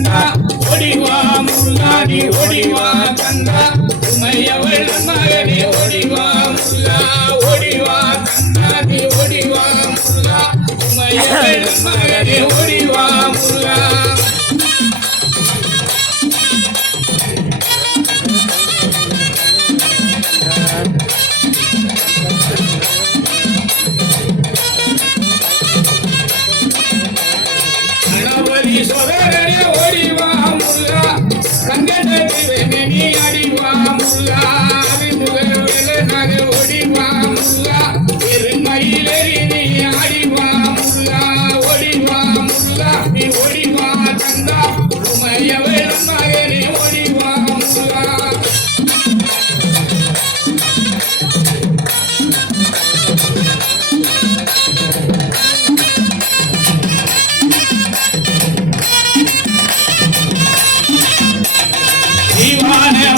கந்தா ஓடிவா முருகா நீ ஓடிவா கந்தா உமையவள் மகனே ஓடிவா முருகா ஓடிவா கந்தா நீ ஓடிவா முருகா உமையவள் மகனே ஓடிவா முருகா சோதரனே ஓடிவா முருகா சங்கடத்திலே நீ அடிவா முருகா அபிமுகவேலனாக ஓடிவா முருகா பெருமையிலேறி நீ அடிவா முருகா ஓடிவா முருகா நீ ஓடிவா கந்தா உமையவள் மகனே ஓடிவா முருகா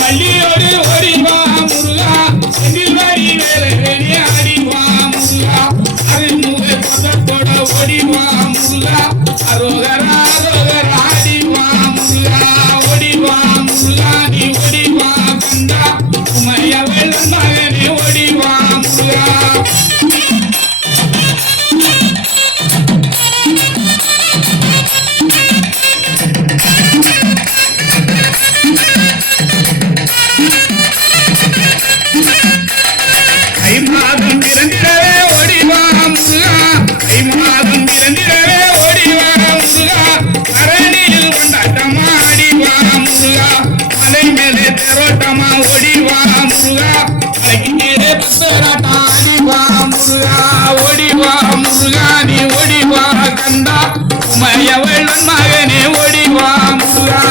வள்ளியோடு ஓடிவா முருகா செந்தில் வரி வேலனே அடிவா முருகா அருள்முக பதத்தோட ஓடிவா முருகா அரோகரா அரோகரா அடிவா முருகா ஓடிவா முருகா நீ ஓடிவா கந்தா உமையவள் மகனே ஓடிவா முருகா ஐமாதம் பிறந்திடவே ஓடிவா முருகா ஐமாதம் பிறந்திடவே ஓடிவா முருகா அரணியில் கொண்டாட்டமா அடிவா முருகா மலை மேலே தேரோட்டமா ஓடிவா முருகா அழகிலே பத்தராட்டா அடிவா முருகா ஓடிவா முருகா நீ ஓடிவா கந்தா உமையவள் மகனே ஓடிவா முருகா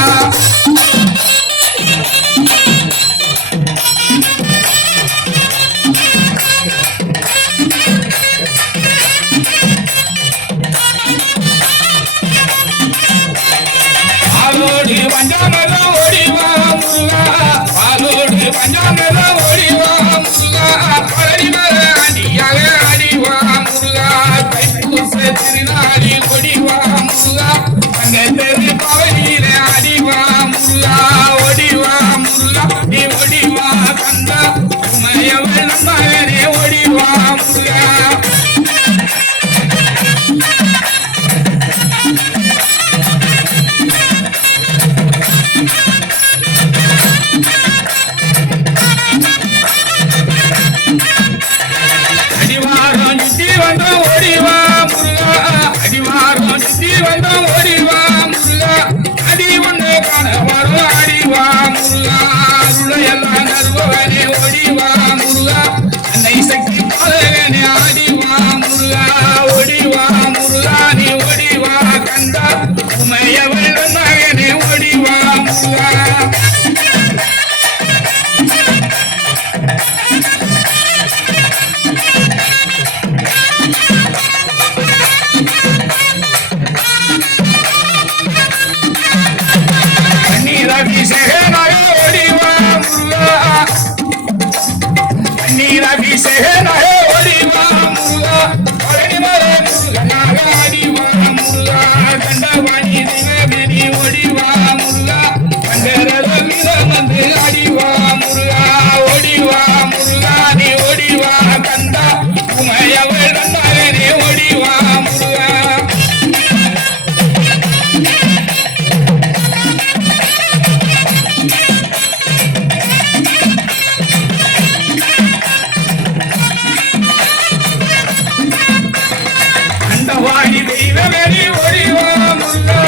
பாலோடு பஞ்சாமரம் ஓடிவா முருகா பாலோடு பஞ்சாமரம் ஓடிவா முருகா பழனிமர அடியாக அடிவா முருகா தைப்பூச திருநாளி ஓடிவா முருகா அங்க தெரு பவனியில அடிவா முருகா ஓடிவா முருகா நீ ஓடிவா கந்தா உமையவள் மகனே ஓடிவா முருகா அடிவாரம் சுத்தி வந்தோம் ஓடிவா முருகா அடிவாரம் சுத்தி வந்தோம் ஓடிவா முருகா அடி ஒன்று காண வரும் அடிவா முருகா அருளையெல்லாம் நல்வகனே ஓடிவா முருகா அன்னை சக்தி பாதகனே ஆடிவா முருகா ஓடிவா முருகா நீ ஓடிவா கந்தா உமையவள் மகனே ஓடிவா முருகா நீராபிஷேகனாக ஓடிவா முருகா நீராபிஷேகனாக ஓடிவா முருகா பழனிமர முருகனாக அடிவா முருகா கண்டவாணி தினமேனி ஓடிவா முருகா கண்டரத வீரம் வந்து அடிவா முருகா ஓடிவா முருகா நீ ஓடிவா கந்தா உமையவள் மகனே ஓடிவா முருகா அண்டவாணி தெய்வமேனி ஓடிவா முருகா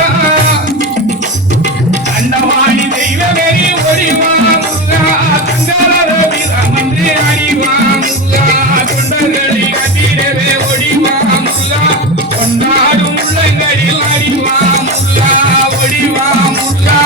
அண்டவாணி தெய்வமேனி ஓடிவா முருகா கங்காளர வீரமன்றி அடிவா முருகா தொண்டர்களை கட்டிடவே ஓடிவா முருகா கொண்டாடும் உள்ளங்களில் அடிவா முருகா ஓடிவா முருகா